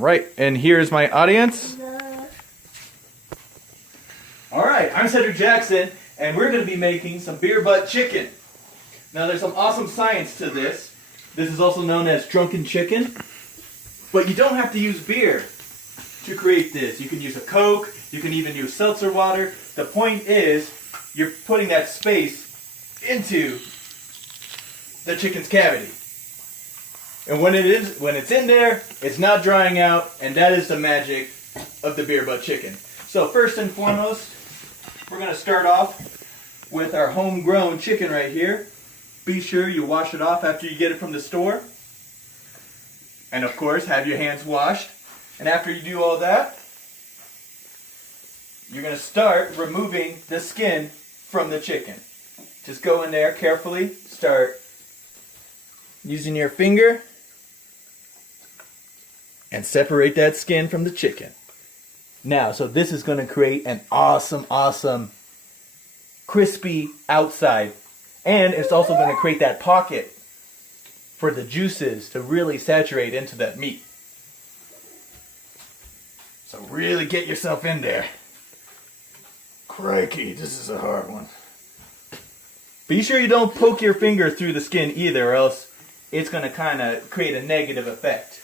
Alright, and here's my audience. Alright, I'm Cedric Jackson, and we're going to be making some beer butt chicken. Now there's some awesome science to this. This is also known as drunken chicken. But you don't have to use beer to create this. You can use a Coke, you can even use seltzer water. The point is, you're putting that space into the chicken's cavity. And when it's in there, it's not drying out, and that is the magic of the beer butt chicken. So first and foremost, we're going to start off with our homegrown chicken right here. Be sure you wash it off after you get it from the store. And of course, have your hands washed. And after you do all that, you're going to start removing the skin from the chicken. Just go in there carefully, start using your finger and separate that skin from the chicken. Now, so this is going to create an awesome, crispy outside. And it's also going to create that pocket for the juices to really saturate into that meat. So really get yourself in there. Crikey, this is a hard one. Be sure you don't poke your finger through the skin either, or else it's going to kind of create a negative effect.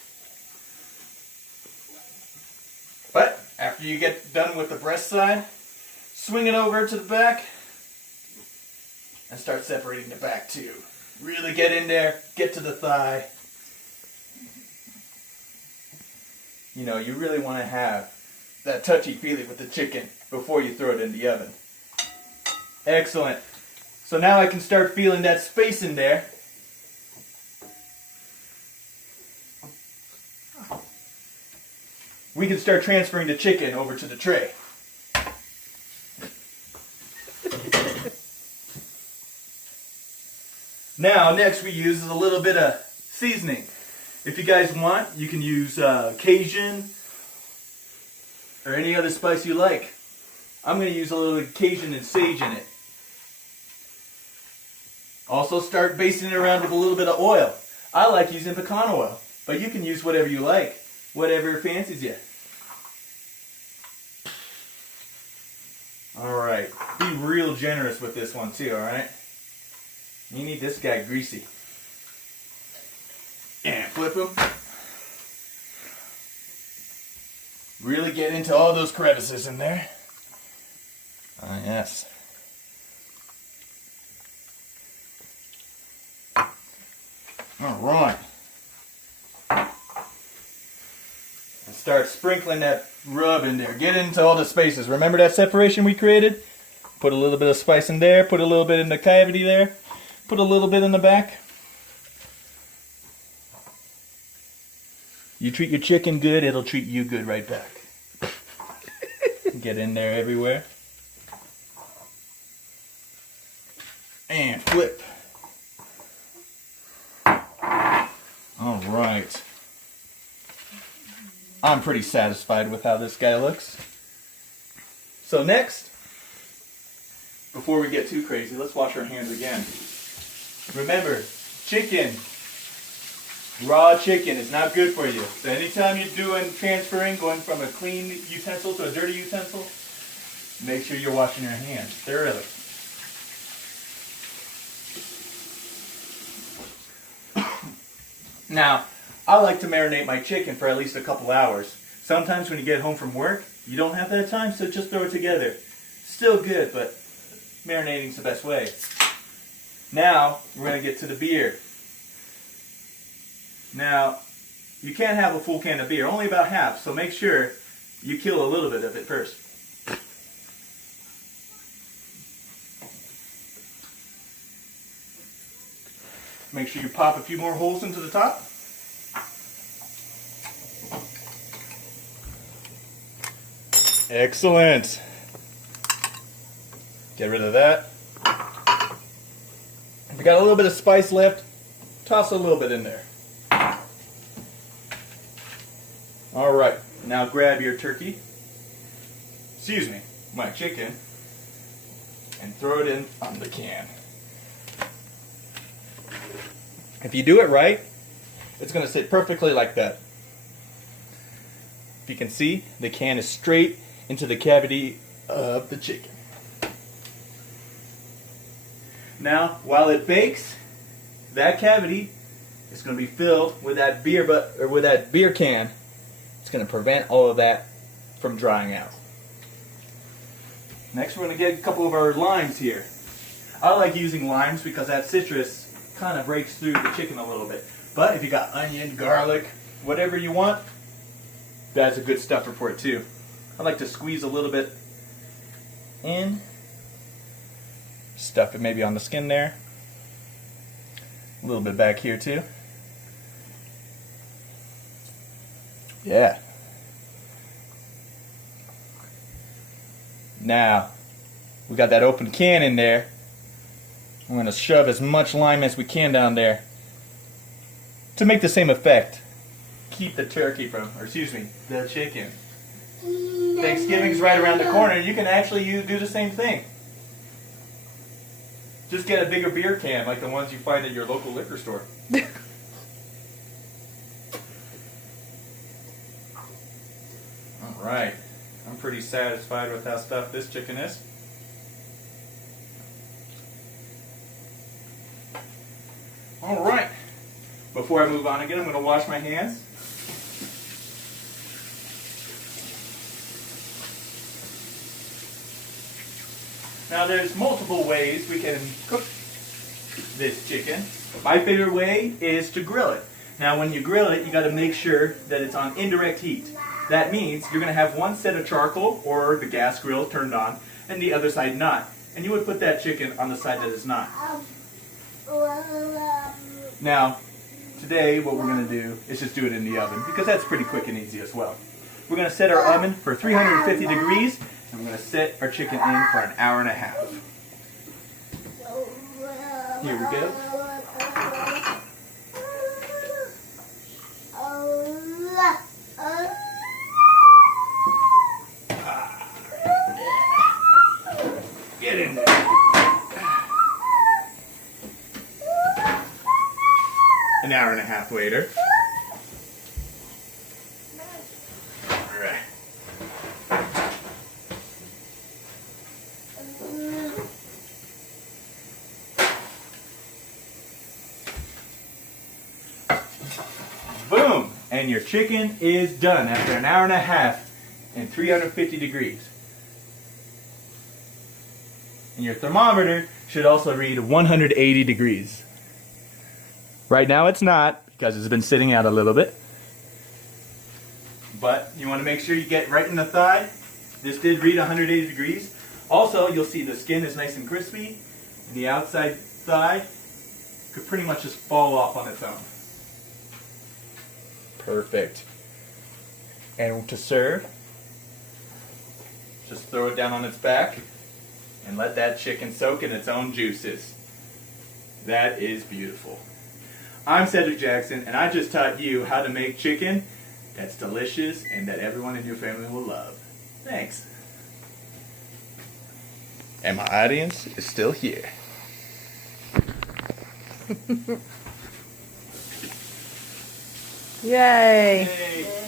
But after you get done with the breast side, swing it over to the back and start separating the back too. Really get in there, get to the thigh. You know, you really want to have that touchy-feely with the chicken before you throw it in the oven. Excellent. So now I can start feeling that space in there. We can start transferring the chicken over to the tray. Now, next we use a little bit of seasoning. If you guys want, you can use Cajun or any other spice you like. I'm going to use a little Cajun and sage in it. Also start basting it around with a little bit of oil. I like using pecan oil, but you can use whatever you like, whatever fancies you. Alright, be real generous with this one too, alright? You need this guy greasy. And flip him. Really get into all those crevices in there. Ah, yes. Alright. And start sprinkling that rub in there. Get into all the spaces. Remember that separation we created? Put a little bit of spice in there. Put a little bit in the cavity there. Put a little bit in the back. You treat your chicken good, it'll treat you good right back. Get in there everywhere. And flip. Alright. I'm pretty satisfied with how this guy looks. So next, before we get too crazy, let's wash our hands again. Remember, chicken, raw chicken is not good for you. So anytime you're doing transferring, going from a clean utensil to a dirty utensil, make sure you're washing your hands thoroughly. Now, I like to marinate my chicken for at least a couple hours. Sometimes when you get home from work, you don't have that time, so just throw it together. Still good, but marinating's the best way. Now, we're going to get to the beer. Now, you can't have a full can of beer, only about half, so make sure you kill a little bit of it first. Make sure you pop a few more holes into the top. Excellent. Get rid of that. If you got a little bit of spice left, toss a little bit in there. Alright, now grab your turkey, excuse me, my chicken, and throw it in on the can. If you do it right, it's going to sit perfectly like that. If you can see, the can is straight into the cavity of the chicken. Now, while it bakes, that cavity is going to be filled with that beer can. It's going to prevent all of that from drying out. Next, we're going to get a couple of our limes here. I like using limes because that citrus kind of breaks through the chicken a little bit. But if you got onion, garlic, whatever you want, that's a good stuffer for it too. I like to squeeze a little bit in, stuff it maybe on the skin there, a little bit back here too. Yeah. Now, we got that open can in there. I'm going to shove as much lime as we can down there to make the same effect. Keep the the chicken. Thanksgiving's right around the corner. You can actually do the same thing. Just get a bigger beer can like the ones you find at your local liquor store. Alright. I'm pretty satisfied with how stuffed this chicken is. Alright. Before I move on again, I'm going to wash my hands. Now there's multiple ways we can cook this chicken. My favorite way is to grill it. Now when you grill it, you got to make sure that it's on indirect heat. That means you're going to have one set of charcoal or the gas grill turned on and the other side not. And you would put that chicken on the side that is not. Now, today what we're going to do is just do it in the oven because that's pretty quick and easy as well. We're going to set our oven for 350 degrees and we're going to set our chicken in for an hour and a half. Here we go. Get in there. An hour and a half later. Alright. Boom! And your chicken is done after an hour and a half and 350 degrees. And your thermometer should also read 180 degrees. Right now it's not because it's been sitting out a little bit. But you want to make sure you get right in the thigh. This did read 180 degrees. Also, you'll see the skin is nice and crispy. And the outside thigh could pretty much just fall off on its own. Perfect. And to serve, just throw it down on its back and let that chicken soak in its own juices. That is beautiful. I'm Cedric Jackson, and I just taught you how to make chicken that's delicious and that everyone in your family will love. Thanks. And my audience is still here. Yay! Yay.